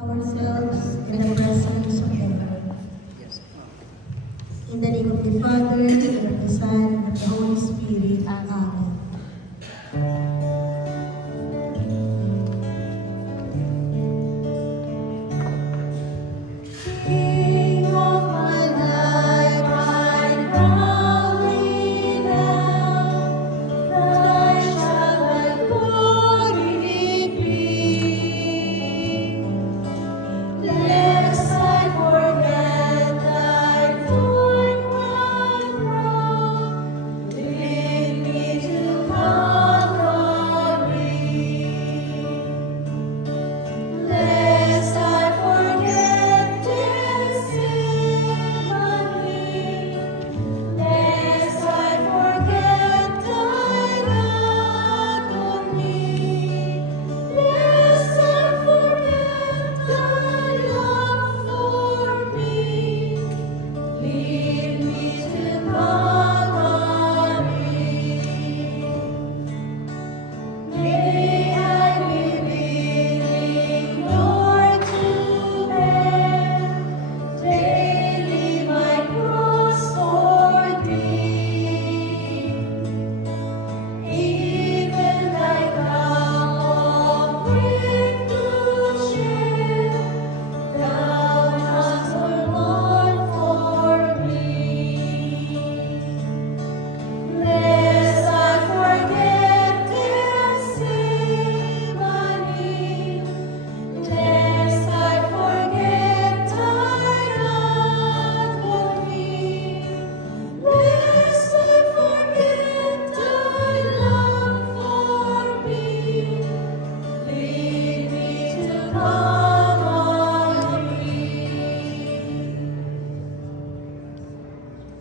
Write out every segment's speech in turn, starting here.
Ourselves in the presence of the Lord. In the name of the Father, and of the Son, and of the Holy Spirit. Amen.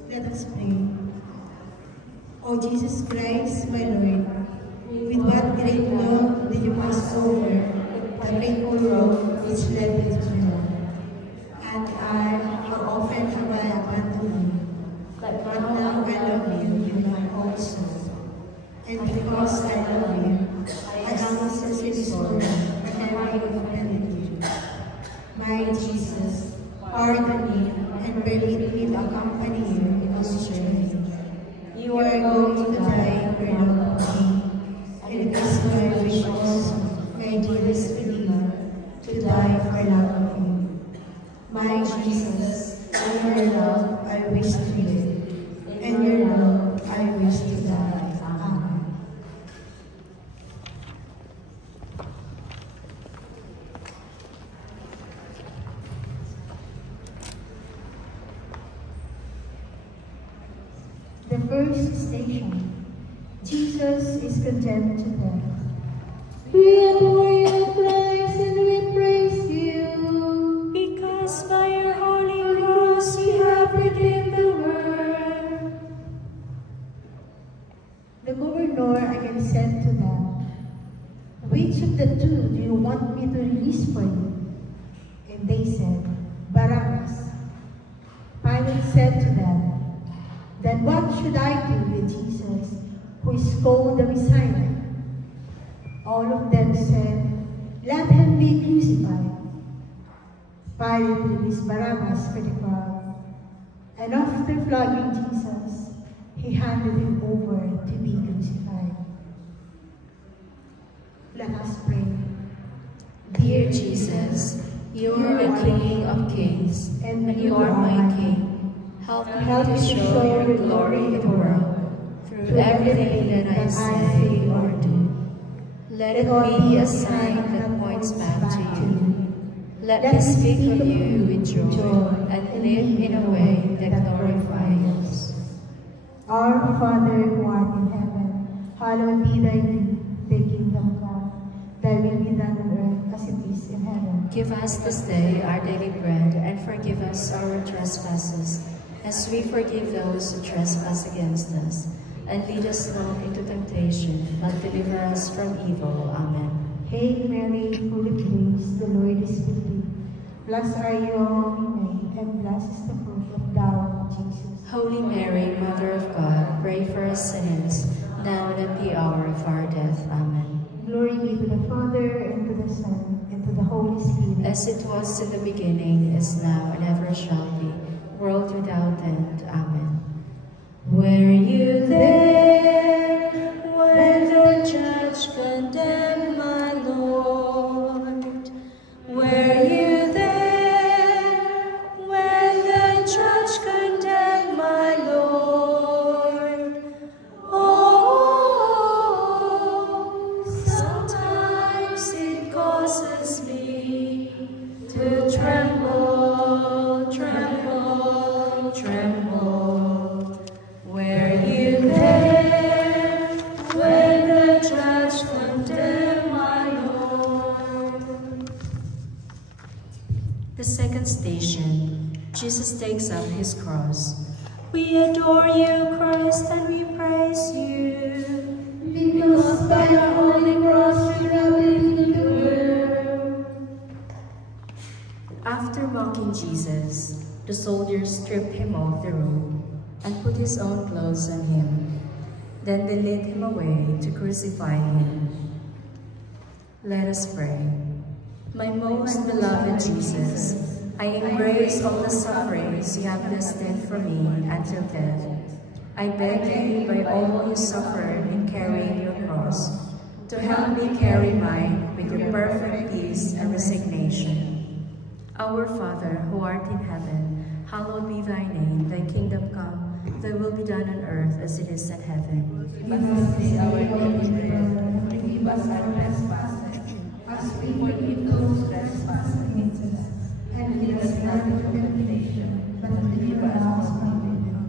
Let us pray. O Jesus Christ, my Lord, with what great love did you pass over the painful road which led me to you. And how often have I abandoned you, but now I love you with my whole soul. And because I love you, I am sincerely sorry for having offended you. My Jesus, pardon me and permit me to accompany you in this journey. You are going to die for love of me, and it is my wish also, my dearest believer, to die for love of you. My Jesus, in your love I wish to live, and your love I wish to die. Amen. The first station. Jesus is condemned to death. We adore you, Christ, and we praise you, because by your holy cross you have redeemed the world. The governor again said to them, "Which of the two do you want me to release for you?" And they said, "Barabbas." Pilate said to them, "Then what should I do with Jesus, who is called the Messiah?" All of them said, "Let him be crucified." Pilate released Barabbas for the crowd, and after flogging Jesus, he handed him over to be crucified. Let us pray. Dear Jesus, you are the King of kings, and you are my King. Help me to show your glory in the world, through everything that I say or do. Let it be a sign that points back to you. Let me speak of you with joy and live in a way that glorifies. Our Father who art in heaven, hallowed be thy name. Thy kingdom come, thy will be done on earth as it is in heaven. Give us this day our daily bread, and forgive us our trespasses, as we forgive those who trespass against us. And lead us not into temptation, but deliver us from evil. Amen. Hail Mary, full of grace, the Lord is with thee. Blessed are you among women, and blessed is the fruit of thy womb, Jesus. Holy Mary, Mother of God, pray for us sinners, now and at the hour of our death. Amen. Glory be to the Father, and to the Son, and to the Holy Spirit. as it was in the beginning, is now, and ever shall be, world without end. Amen. Were you there when the judge condemned my Lord? Were you there when the judge condemned my Lord? Oh, sometimes it causes me to tremble, tremble, tremble. Were you there when the judge condemned my Lord? The second station, Jesus takes up his cross. We adore you, Christ, and we praise you, because by your holy cross you have lived the world. After mocking Jesus, the soldiers stripped him of the robe and put his own clothes on him. Then they led him away to crucify him. Let us pray. My most beloved Jesus, I embrace all the sufferings you have destined for me until death. I beg you, by all you suffered in carrying your cross, to help me carry mine with your perfect peace and resignation. Our Father, who art in heaven, hallowed be thy name. Thy kingdom come, thy will be done on earth as it is in heaven. Give us this our daily bread, and forgive us our trespasses, as we forgive those who trespass against us. And lead us not into temptation, but deliver us from evil.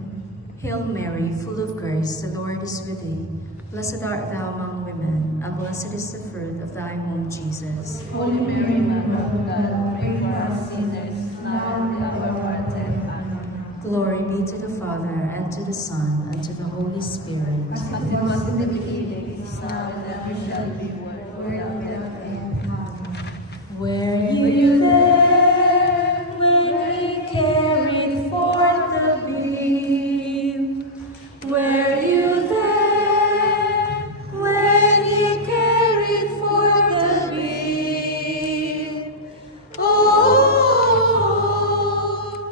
Hail Mary, full of grace, the Lord is with thee. Blessed art thou among women, and blessed is the fruit of thy womb, Jesus. Holy Mary, Mother of God, pray for us sinners, now and at the hour of our death. Amen. Glory be to the Father, and to the Son, and to the Holy Spirit. As it was in the beginning, is now, and ever shall be, world without end. Amen. Were you there when he carried forth the beam? Were you there when he carried forth the beam? Oh,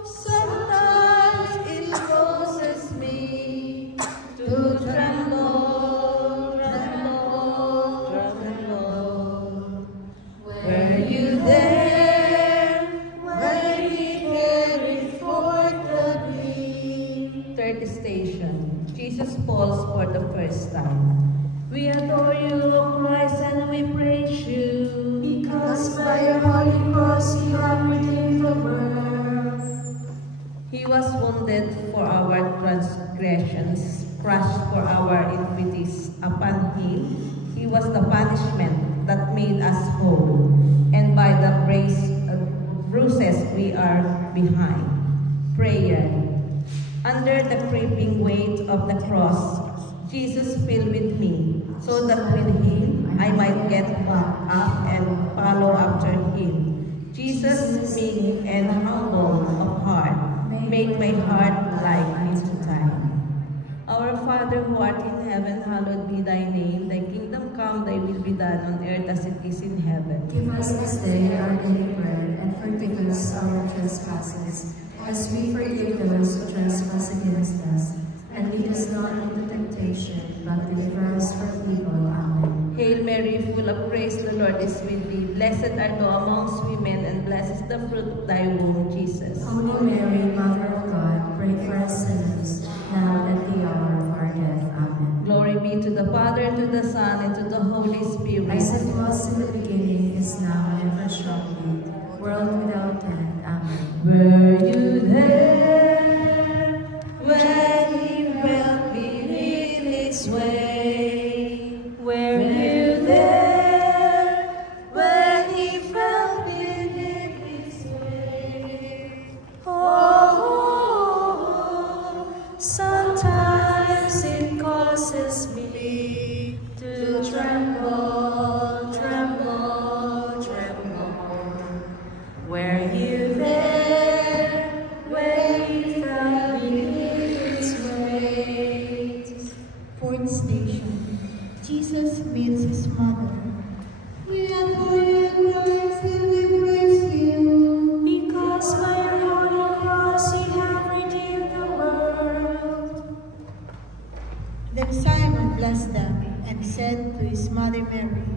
sometimes it causes me to tremble, tremble, tremble. Were you there when he carried forth the beam? Third station, Jesus falls for the first time. We adore you, O Christ, and we praise you, Because by your holy cross you have redeemed the world. He was wounded for our transgressions, crushed for our iniquities. Upon him, he was the punishment that made us whole, and by the bruises we are behind. Prayer. Under the creeping weight of the cross, Jesus fell with me, so that with him I might get back up and follow after him. Jesus, meek and humble of heart, make my heart like me to time. Our Father who art in heaven, hallowed be thy name. Thy kingdom come, thy will be done on earth as it is in heaven. Give us this day our daily bread, and forgive us our trespasses, as we forgive those who trespass against us. And lead us not into temptation, but deliver us from evil. Amen. Hail Mary, full of grace, the Lord is with thee. Blessed art thou amongst women, and blessed is the fruit of thy womb, Jesus. Holy Mary, Mother of God, pray for us sinners, now and at the hour of our death. Amen. Glory be to the Father, and to the Son, and to the Holy Spirit. As it was in the beginning, is now, and ever shall be, world without end. Amen. Were you there when he felt beneath his weight? Were you there when he felt beneath his weight? Oh, sometimes it causes me to tremble, tremble, tremble. Were you there when he felt beneath his weight? Fourth station, Jesus meets his mother. We adore you, Christ, and we praise you, said to his mother Mary,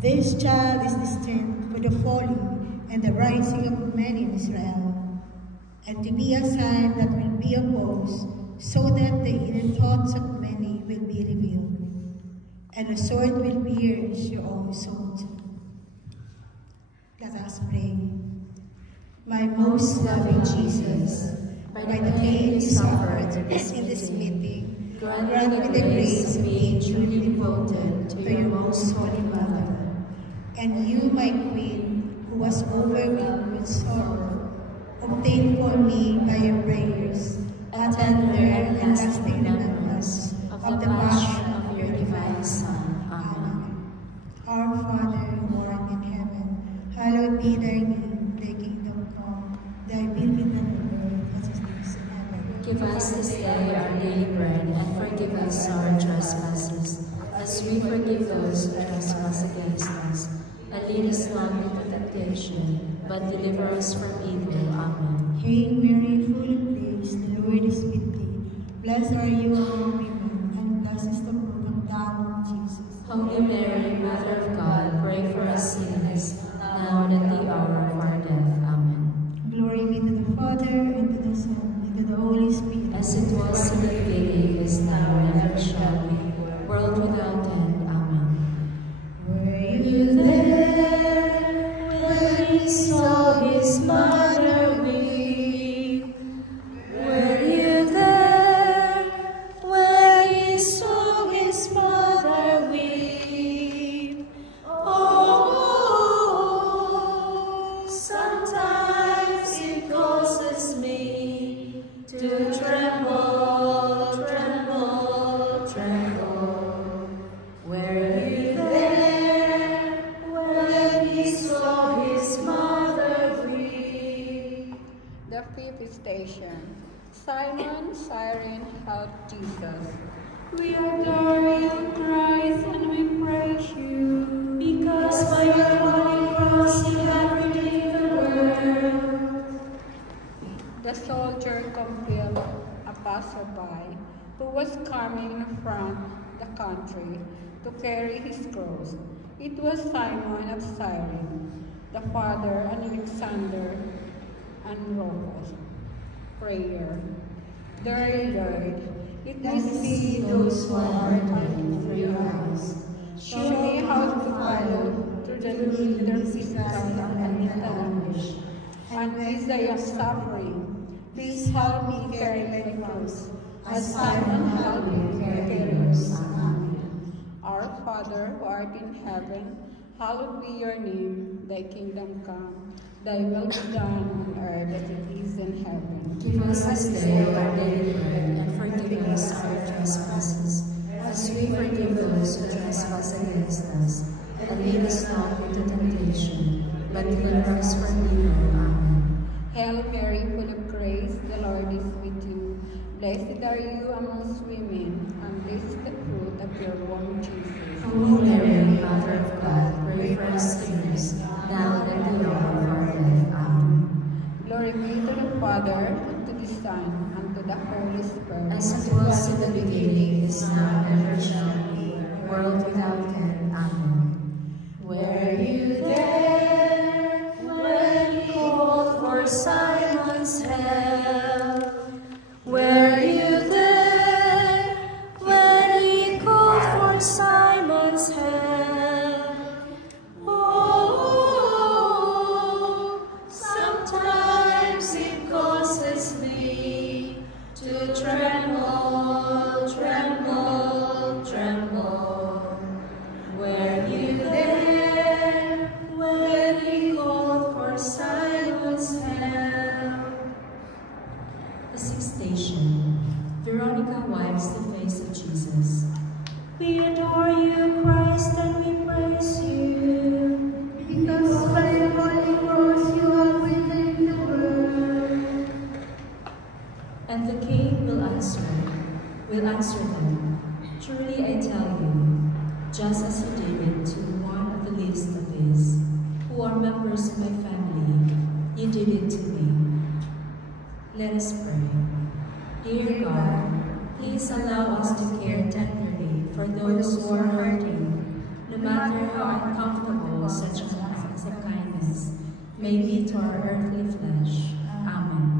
"This child is destined for the falling and the rising of many in Israel, and to be a sign that will be opposed, so that the hidden thoughts of many will be revealed, and a sword will pierce your own soul too." Let us pray. My most loving Jesus, by the pain you suffered in this meeting, grant me the grace of being truly devoted to your most holy mother. And you, my Queen, who was overwhelmed with sorrow, obtain for me by your prayers a tender and lasting remembrance of the passion of your divine Son. Amen. Our Father, who art in heaven, hallowed be thy name. Thy kingdom come, thy will be done on earth as it is in heaven. Give us this day our daily bread, and forgive us our trespasses, as we forgive those who trespass against us. And lead us not into temptation, but deliver us from evil. Amen. Hail Mary, full of grace, the Lord is with thee. Blessed are you among women, and blessed is the fruit of thy womb, Jesus. Holy Mary, Mother of God, pray for us sinners, now and at the hour of our death. Amen. Glory be to the Father, and to the Son, and to the Holy Spirit. As it was in the beginning, is now, and ever shall be, world without end. Amen. Were You there when he saw his mother weep? Were you there when he saw his mother weep? Oh, sometimes it causes me to tremble, tremble, tremble. Were you there when he saw his mother weep? The fifth station. Simon Cyrene helped Jesus. We adore you, Christ, and we praise you, because by your holy cross you have redeemed the world. The soldier compelled a passerby who was coming from the country to carry his cross. It was Simon of Cyrene, the father of Alexander and Rufus. Prayer. Dear Lord, it Let me see those who are hurting through your eyes. show me how to follow through the their physical and mental anguish, and with their suffering. Please help me carry my cross, as Simon helped me carry yours. Amen. Our Father, who art in heaven, hallowed be your name. Thy kingdom come. Thy will be done on earth as it is in heaven. Give us this day our daily bread, and forgive us our trespasses, as we forgive those who trespass against us. And lead us not into temptation, but deliver us from evil. Amen. Hail Mary, full of grace, the Lord is with you. Blessed are you amongst women, and blessed is the fruit of your womb, Jesus. Holy Mary, Mother of God, pray for us sinners, now and at the hour of our death. Amen. Glory be to the Father, and to the Son, and to the Holy Spirit. As it was in the beginning, is now, and ever shall be, world without end. Amen. Were you there when he called for Simon's help? Were you there when he called for Simon's help? Oh, sometimes it causes me to tremble, tremble, tremble. Were you there when he called for Simon's help? The sixth station. Veronica wipes the face of Jesus. We adore you, Christ, and we praise you, because by your holy cross you have redeemed the world. And the king will answer them, truly I tell you, just as you did it to one of the least of these, who are members of my family, you did it to me. Let us pray. Dear God, Please allow us to care tenderly for those who are hurting, no matter how uncomfortable such acts of kindness may be to our earthly flesh. Amen.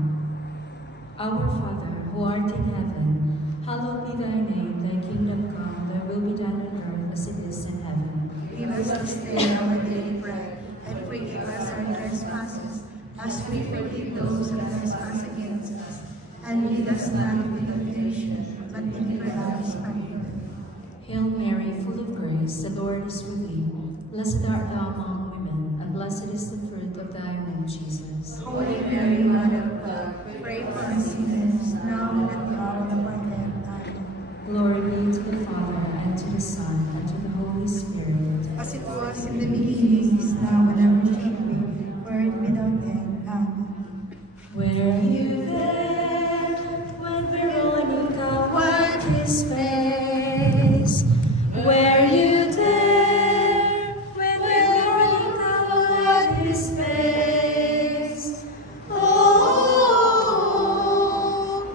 Our Father, who art in heaven, hallowed be thy name. Thy kingdom come, thy will be done on earth as it is in heaven. Give us this day our daily bread, and forgive us our trespasses, as we forgive those who trespass against us. And lead us not into temptation, but deliver us from evil. Hail Mary, full of grace, the Lord is with thee. Blessed art thou among women, and blessed is the fruit of thy womb, Jesus. Holy Mary, Mother of God, pray for us sinners, now and at the hour of our death. Amen. Glory be to the Father, and to the Son, and to the Holy Spirit. As it was in the beginning, is now, and ever shall be, world without end. Amen. Were you there when Veronica wiped his face? Were you there when Veronica wiped his face? Oh,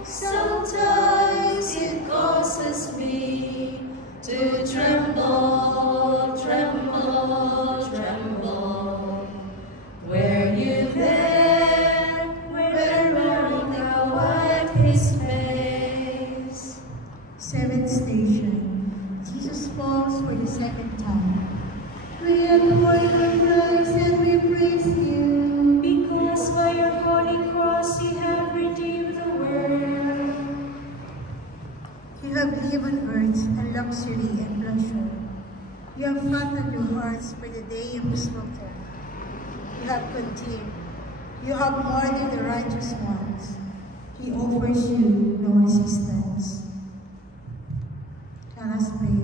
sometimes it causes me to tremble, tremble, tremble. Were you there when Veronica wiped his face? Seventh station. Jesus falls for the second time. We adore your cross and we praise you. Because by your holy cross you have redeemed the world. You have lived on earth in luxury and pleasure. You have fattened your hearts for the day of slaughter. You have condemned. You have murdered the righteous ones. He offers you no resistance. Let us pray.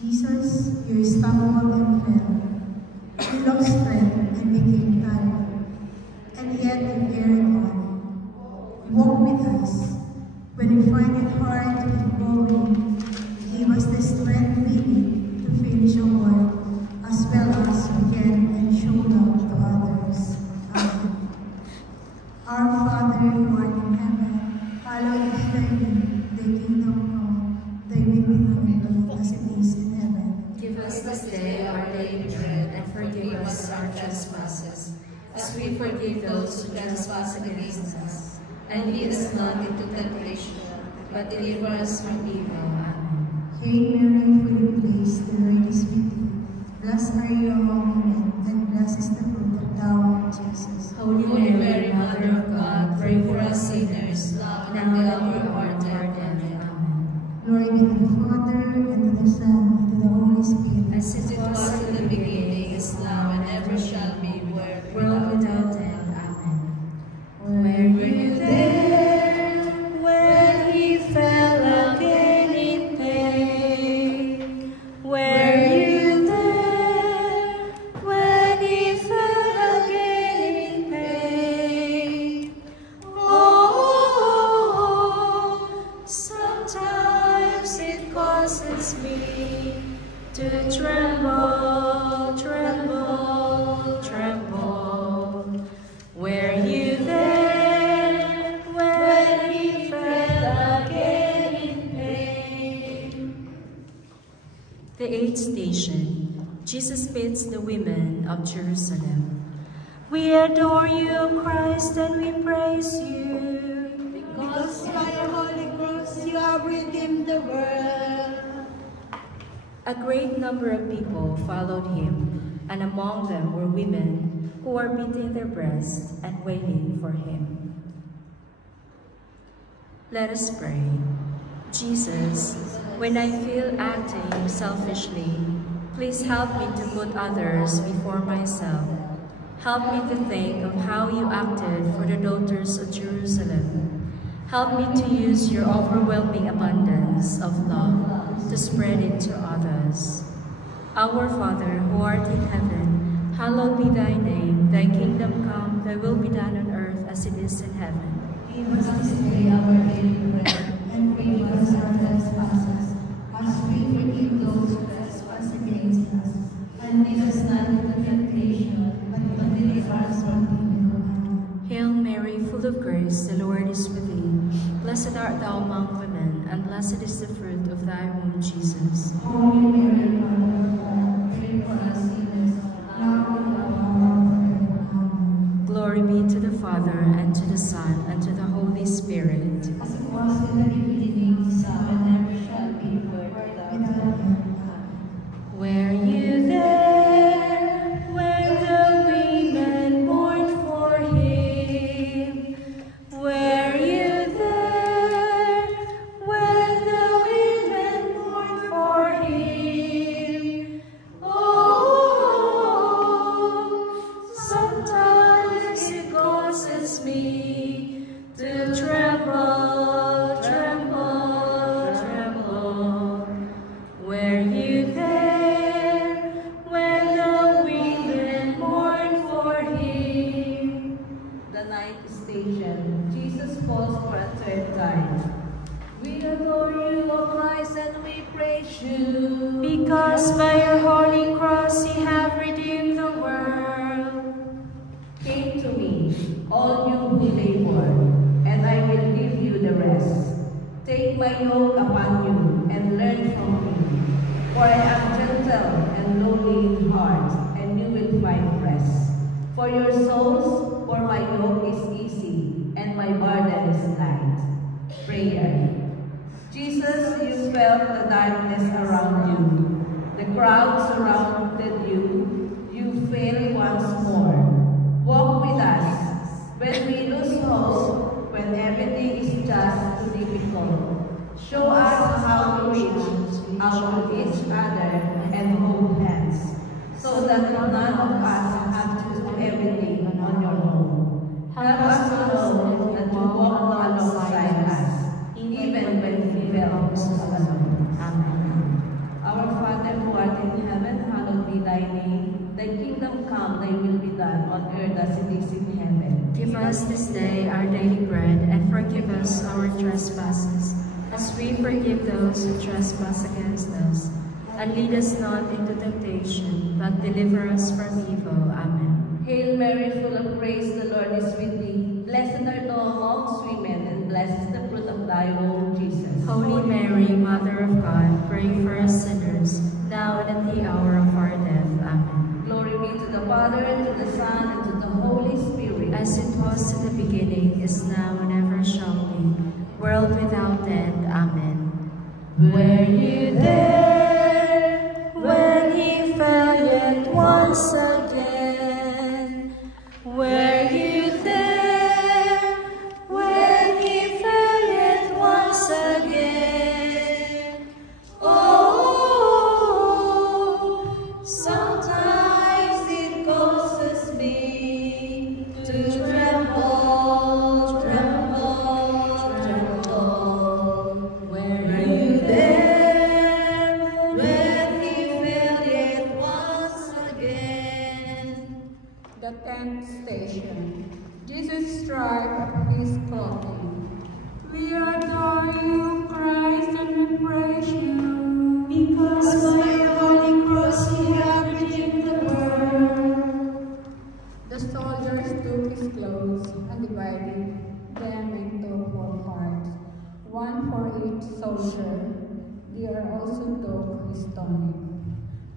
Jesus, you stumbled and fell. You lost strength and became tired. And yet you carried on. Walk with us. When we find it hard to keep going, give us the strength we need to finish our work as well as we can and show love to others. Amen. Our Father who art in heaven, hallowed be thy name. Thy kingdom come, thy will be done on earth as it is in heaven. Give us this day our daily bread, and forgive us our trespasses, as we forgive those who trespass against us. And lead us not into temptation, but deliver us from evil. Amen. Hail Mary, full of grace, the Lord is with thee. Blessed are you among women, and blessed is the fruit of thy womb, Jesus. Holy Mary, Mother of God, pray for us sinners, now and at the hour of our death. Amen. Glory be to the Father, and to the Son, and to the Holy Spirit. As it was in the beginning, is now, and ever shall be, world without end. Amen. Were you there when he fell again in pain? Were you there when he fell again in pain? Oh, sometimes it causes me to tremble, tremble, tremble. Were you there when he fell again in pain? The eighth station. Jesus meets the women of Jerusalem. We adore you, Christ, and we praise you. Because by your holy cross you have redeemed the world. A great number of people followed him, and among them were women who were beating their breasts and wailing for him. Let us pray. Jesus, when I feel acting selfishly, please help me to put others before myself. Help me to think of how you acted for the daughters of Jerusalem. Help me to use your overwhelming abundance of love to spread it to others. Our Father, who art in heaven, hallowed be thy name. Thy kingdom come, thy will be done on earth as it is in heaven. Give us this day our daily bread, and forgive us our trespasses, as we forgive those who trespass against us. And lead us not into temptation, but deliver us from evil. Amen. Hail Mary, full of grace, the Lord is with thee. Blessed art thou among women, blessed is the fruit of thy womb, Jesus. Holy Mary, Mother of God, pray for us sinners, now and at the hour of our death. Amen. Glory be to the Father, and to the Son, and to the Holy Spirit. As it was in the beginning, so and ever shall be, world without end. Were you there when the women mourned for him? Were you there when the women mourned for him? Oh, sometimes it causes me to tremble, tremble, tremble. Were you there when the women mourned for him? The ninth station, Jesus falls for a third time. We adore you, O Christ, and we praise you. Because by your holy cross you have redeemed the world. Came to me, all you who labor, and I will give you the rest. Take my yoke upon you, and learn from me. For I am gentle and lowly in heart, and you will find rest. For your souls, for my yoke is easy, and my burden is light. Prayer. Jesus, you felt the darkness around you. The crowd surrounded you. You fail once more. Walk with us. When we lose hope, when everything is just too difficult, show us how to reach out to each other and hold hands, so that none of us have to do everything on your own. Help us to know that you walk alongside us, even when we feel alone. Amen. Our Father who art in heaven, hallowed be thy name. Thy kingdom come, thy will be done on earth as it is in heaven. Give us this day our daily bread, and forgive us our trespasses, as we forgive those who trespass against us. And lead us not into temptation, but deliver us from evil. Amen. Hail Mary, full of grace, the Lord is with thee. Blessed art thou amongst women, and blessed is the fruit of thy womb, Jesus. Holy Mary, Mother of God, pray for us sinners, now and at the hour of our death. Amen. Glory be to the Father, and to the Son, and to the Holy Spirit. As it was in the beginning, is now, and ever shall be, world without end. Amen. Were you there when he fell yet once again? Were you there when he fell yet once again? Oh, sometimes it causes me to tremble, tremble, tremble. Were you there when he fell yet once again? The 10th station. Jesus stripped his clothing. We adore you, Christ, and we praise you. Because by your holy cross you have redeemed the world. The soldiers took his clothes and divided them into 4 parts, one for each soldier. They also took his tunic.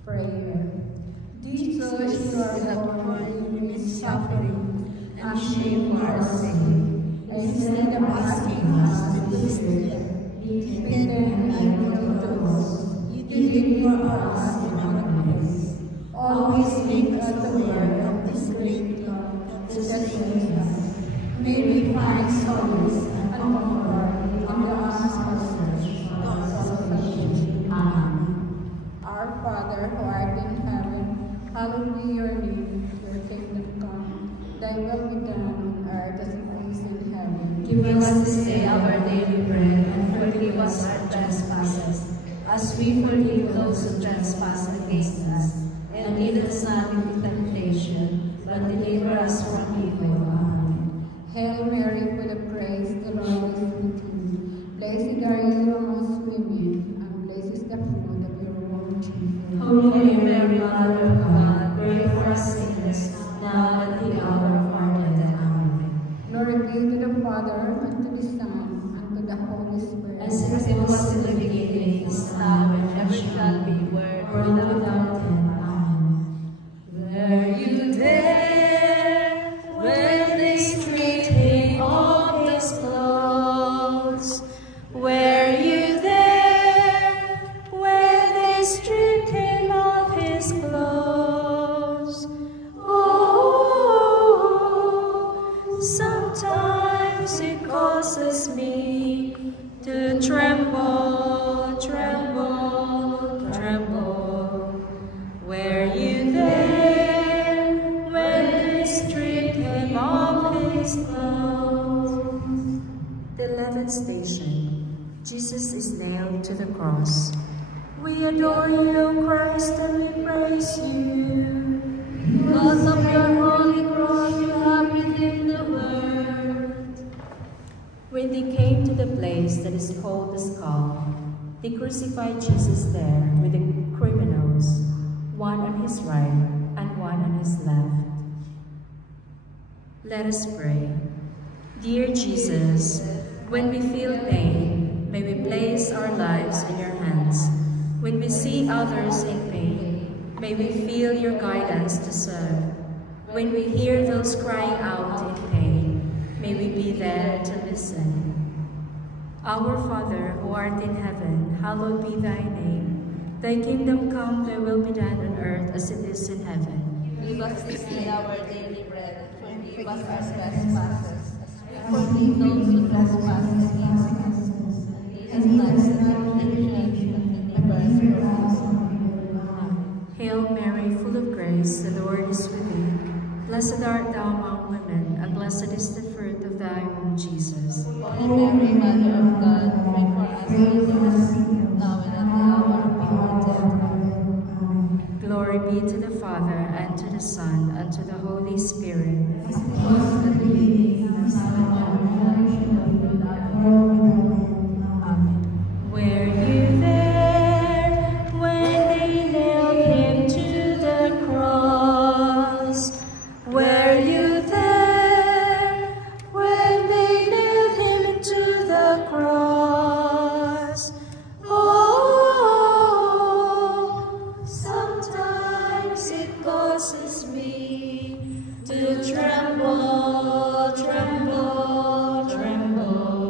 Prayer. Jesus, you are born in suffering and shame for our sake. Instead of asking us to be spared, be tender and loyal to us. You did for us in our place. Always make us aware of this great love that sustains us. May we find solace and comfort on the unspoken search for salvation. Amen. Our Father who art in heaven, hallowed be your name. Your kingdom come. Thy will be done on earth as it is in heaven. Give us this day our daily bread, and forgive us our trespasses, as we forgive those who trespass against us. And lead us not into temptation, but deliver us from evil. Amen. Hail Mary, full of grace, the Lord is with you. Blessed are you amongst women, and blessed is the fruit of your womb, Jesus. Holy Mary, Mother of God, pray for us sinners, now and at the hour of our death. Amen. Glory be to the Father, and to the Son, and to the Holy Spirit. As it was in is now, and ever shall be, world without end. Amen. Were you there when they stripped him of his clothes? Were you there when they stripped him of his clothes? Oh, sometimes it causes me to tremble, tremble, tremble. Were you there when they stripped him of his clothes? The 11th station. Jesus is nailed to the cross. We adore you, O Christ, and we praise you. Because of your holy cross, you have redeemed the world. When they came to the place that is called the Skull, they crucified Jesus there with the criminals, one on his right and one on his left. Let us pray. Dear Jesus, when we feel pain, may we place our lives in your hands. When we see others in pain, may we feel your guidance to serve. When we hear those crying out in pain, may we be there to listen. Our Father, who art in heaven, hallowed be thy name. Thy kingdom come, thy will be done on earth as it is in heaven. Give us this day our daily bread, and forgive us our trespasses, as we forgive those who trespass against us. And lead us not into temptation, but deliver us from evil. Amen. Hail Mary, full of grace, the Lord is with thee. Blessed art thou among women, and blessed is the fruit of thy womb, Jesus. Holy Mary, Mother of God, pray for us sinners, now and at the hour of our death. Amen. Glory be to the Father, and to the Son, and to the Holy Spirit. As it was in the beginning, is now, and ever shall be, world without end. Amen. Were you there when they nailed him to the cross? Were you there when they nailed him to the cross? Oh, sometimes it causes me to tremble, tremble, tremble.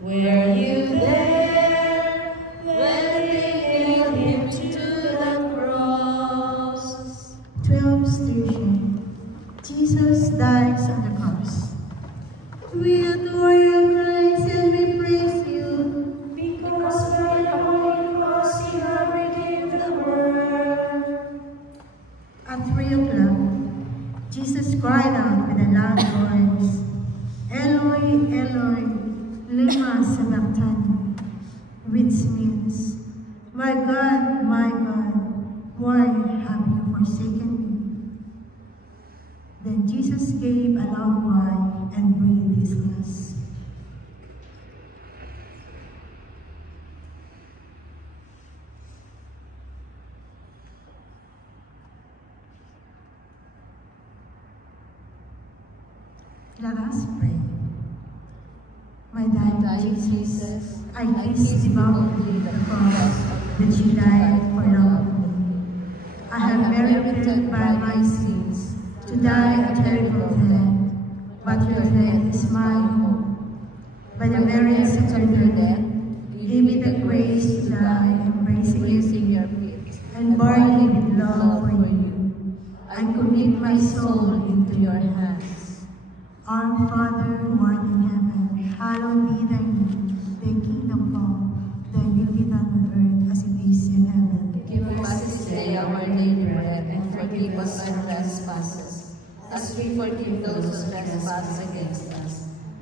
Were you there when they nailed him to the cross? 12th station. Jesus dies on the cross. We adore you, Christ, and we praise you. Because by the holy cross you have redeemed the world. At 3 o'clock, Jesus cried out with a loud voice, Eloi, Eloi, lema sabachthani, which means, my God, why have you forsaken me? Then Jesus gave a loud cry and breathed his last. Let us pray. My dying Jesus, I kiss devoutly the cross that you died for love of me. I have merited by my sins to die a terrible death, but your death is my hope. By the merits of your death, give me the grace to die embracing your feet and burning with love for you. I commit my soul into your hands. Our Father who art in heaven, hallowed be thy name. Thy kingdom come, thy will be done on earth as it is in heaven. Give us this day our daily bread, and forgive us our trespasses, as we forgive those who trespass against us.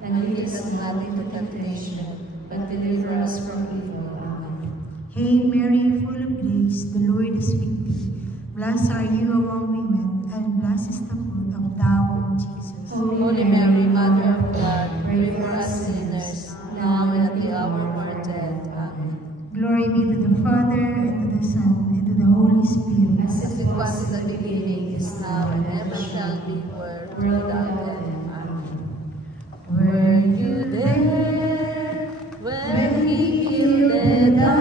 And lead us not into temptation, but deliver us from evil. Amen. Hail Mary, full of grace, the Lord is with thee. Blessed are you among women, and blessed is the fruit of thy womb, Jesus. Holy Mary, Mother of God, pray for us sinners, now and at the hour of our death. Amen. Glory be to the Father, and to the Son, and to the Holy Spirit. As it was in the beginning, is now, and ever shall be, world without end. Amen. Were you there when he healed the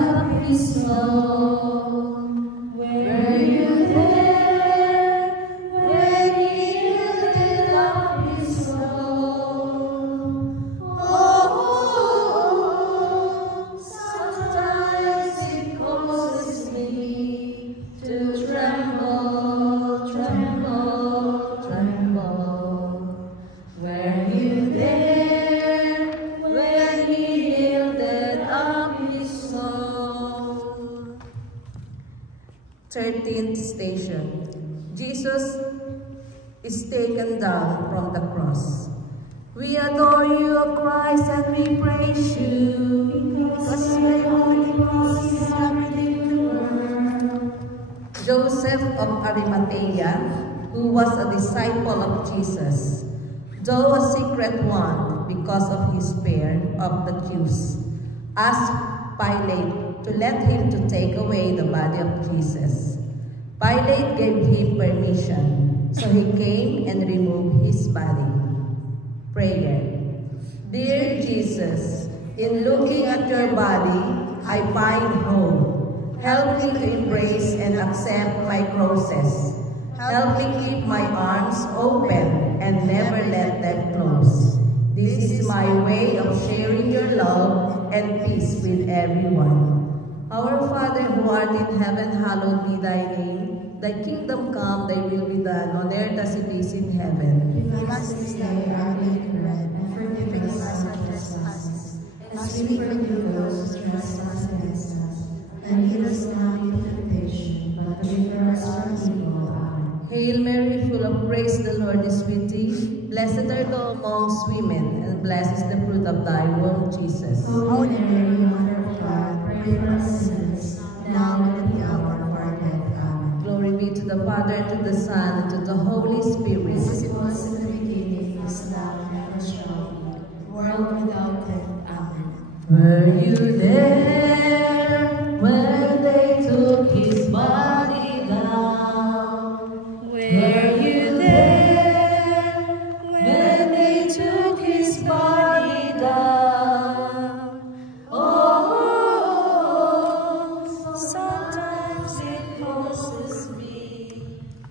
13th station. Jesus is taken down from the cross. We adore you, O Christ, and we praise you, because your holy cross is everything in the world. Joseph of Arimathea, who was a disciple of Jesus, though a secret one because of his fear of the Jews, asked Pilate to let him to take away the body of Jesus. Pilate gave him permission, so he came and removed his body. Prayer. Dear Jesus, in looking at your body, I find hope. Help me to embrace and accept my crosses. Help me keep my arms open and never let them close. This is my way of sharing your love and peace with everyone. Our Father who art in heaven, hallowed be thy name. Thy kingdom come, thy will be done on earth as it is in heaven. Give us this day our daily bread, and forgive us our trespasses, as we forgive those who trespass against us. And lead us not into temptation, but deliver us from evil. Amen. Hail Mary, full of grace, the Lord is with thee. Blessed art thou amongst women, and blessed is the fruit of thy womb, Jesus. Holy Mary, Mother of God, pray for us sinners, now and at the hour of our death. Amen. Glory be to the Father, and to the Son, and to the Holy Spirit. As it was in the beginning, is now, and ever shall be, world without end. Amen. Were you there when they took his body down? Were you there when they took his body down? Oh, sometimes it causes me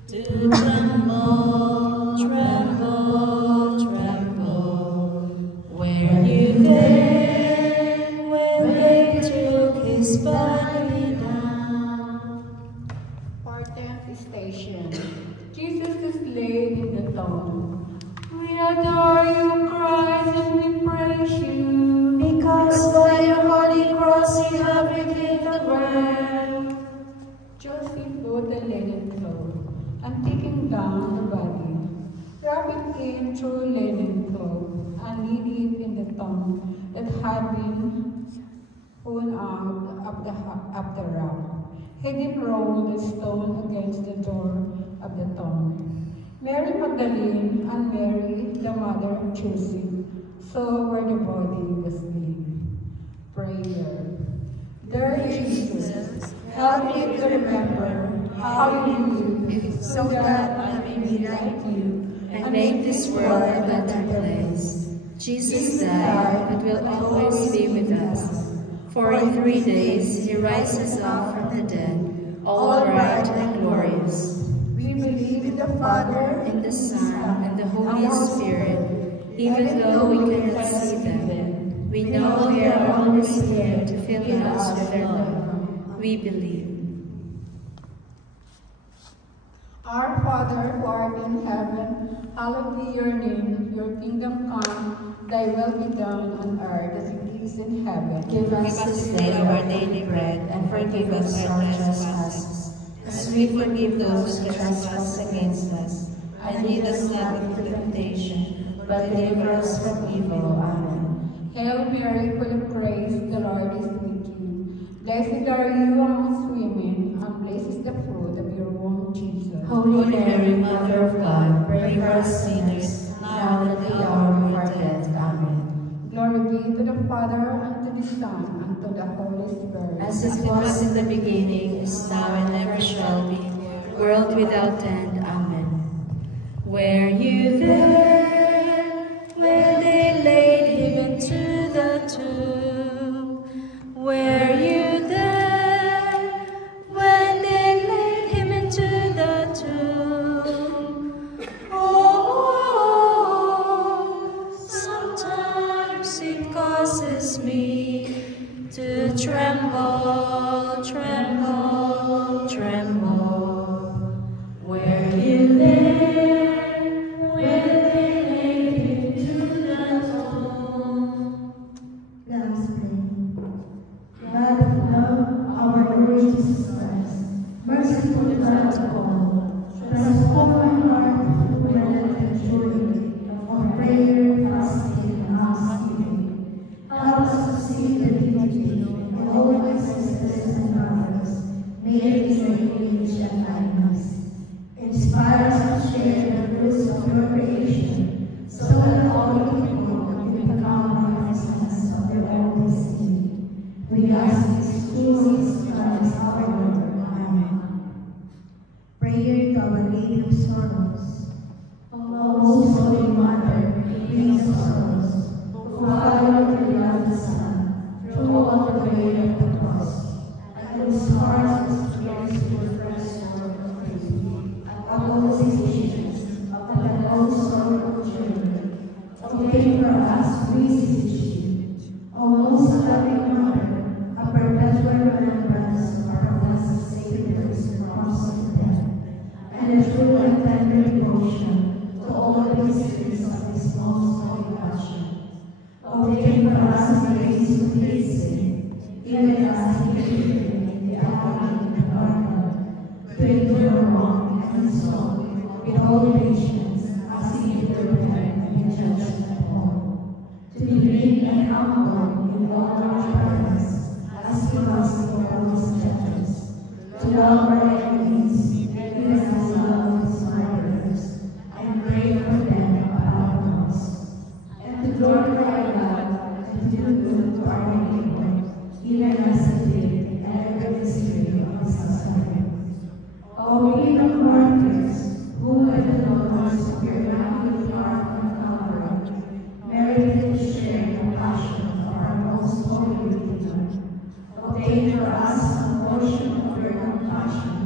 to tremble, tremble, tremble. Were you there when they took his body down? 14th station. Jesus is laid in the tomb. We adore you, Christ, and we praise you, Because by your holy cross you have redeemed the world. Joseph brought the linen cloth, and taking down the body, wrapped it in true linen cloth, and laid it in the tomb that had been hewn out of the rock. He then rolled the stone against the door of the tomb. Mary Magdalene and Mary, the mother of Joseph, saw where the body was laid. Prayer. Dear Jesus, help me to remember how you lived, so that I may be like you And make this world a better place. Jesus died, but will always be with us. For in 3 days he rises up from the dead, all bright and glorious. we believe in the Father, In the Son and the Holy Spirit, even though we cannot see them, we know they are always here to fill us with their love. We believe. Our Father who art in heaven, hallowed be your name. Your kingdom come, thy will be done on earth as it is in heaven. Give us this day our daily bread, and forgive us our trespasses, as we forgive those who trespass against us. And lead us not into temptation, but deliver us from evil. Amen. Hail Mary, full of grace, the Lord is with you. Blessed are you amongst women, and blessed is the fruit of your womb, Jesus. Holy Mary, Mother of God, pray for us sinners, now and at the hour of our death. Amen. Glory be to the Father, and to the Son, and to the Holy Spirit. As it was in the beginning, is now, and ever shall be, World without end. Amen. Were you there when they laid him into the tomb? Were you there when they laid him into the tomb? Oh, sometimes it causes me to tremble, tremble, tremble. Were you there when they prayer to Our Lady of Sorrows. O Most Holy Mother, Queen of Sorrows, who followed your beloved Son through all the way of the cross, and whose heart was pierced with the first sword of faith, of those visions of the most sorrowful children, obtain for us, we beseech you, O most loving Mother, a perpetual remembrance of our blessed Savior's cross of death, and a true and tender devotion to all the mysteries of His most holy passion. Obtain for us the grace to hate sin, even as He did in the agony of the garden, to endure wrong and insult with all patience as He endured and judged at all, to be meek and humble in all our trials, as He was for all His judges, to love our enemies, even as He loved His martyrs, and pray for them about us, and to glorify God and to do good to our neighbor, even as He did in every mystery of His suffering. O Queen of Martyrs, who by the Lord's of your immaculate heart on Calvary merited to share the passion of our most holy Redeemer, obtain for us a portion of your compassion,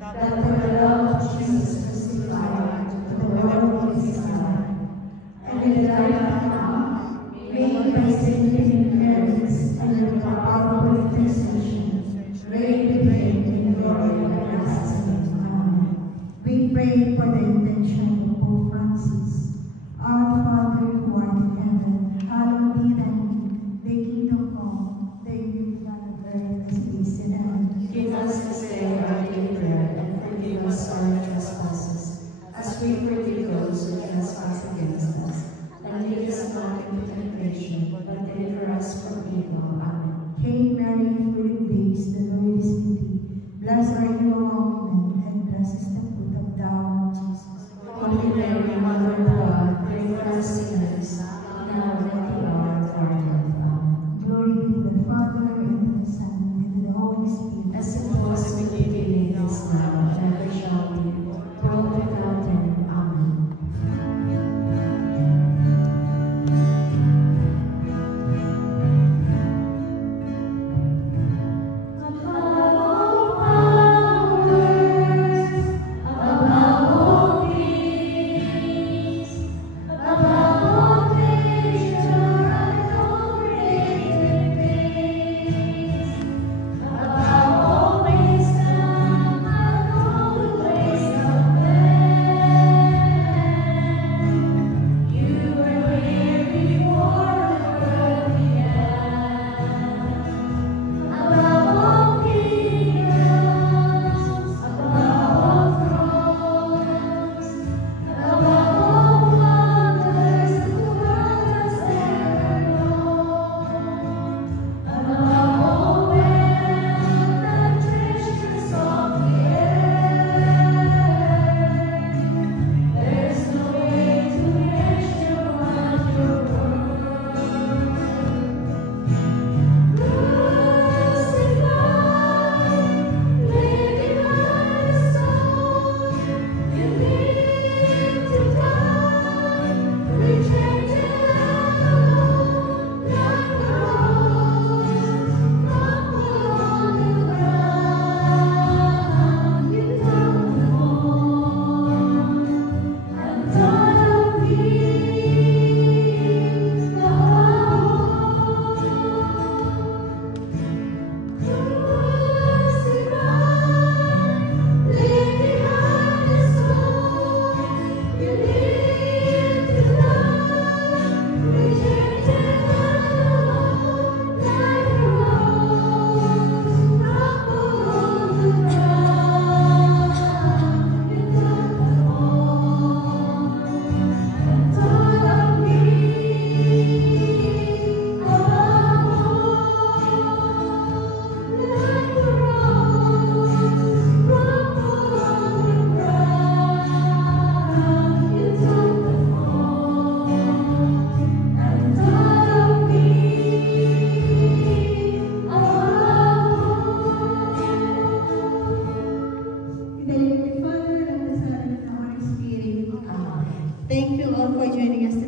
that for the love of Jesus crucified to the world of His life, and in the life to come, made by saving merits and your powerful intercession, reign with Him in glory everlasting. Amen. We pray for the intention of Pope Francis. Our Father who art in heaven, hallowed be thy name. Thy kingdom come, thy will be done on earth as it is in heaven. Give us this day our daily bread, and forgive us our trespasses, as we forgive those who trespass against us. And lead us not into temptation, but deliver us from evil. Amen. Hail Mary, full of grace, the Lord is with thee. Blessed are you among women, and blessed is the fruit of thy womb, Jesus.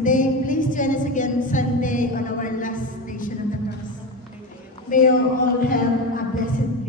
today. Please join us again Sunday on our last Station of the Cross. May you all have a blessed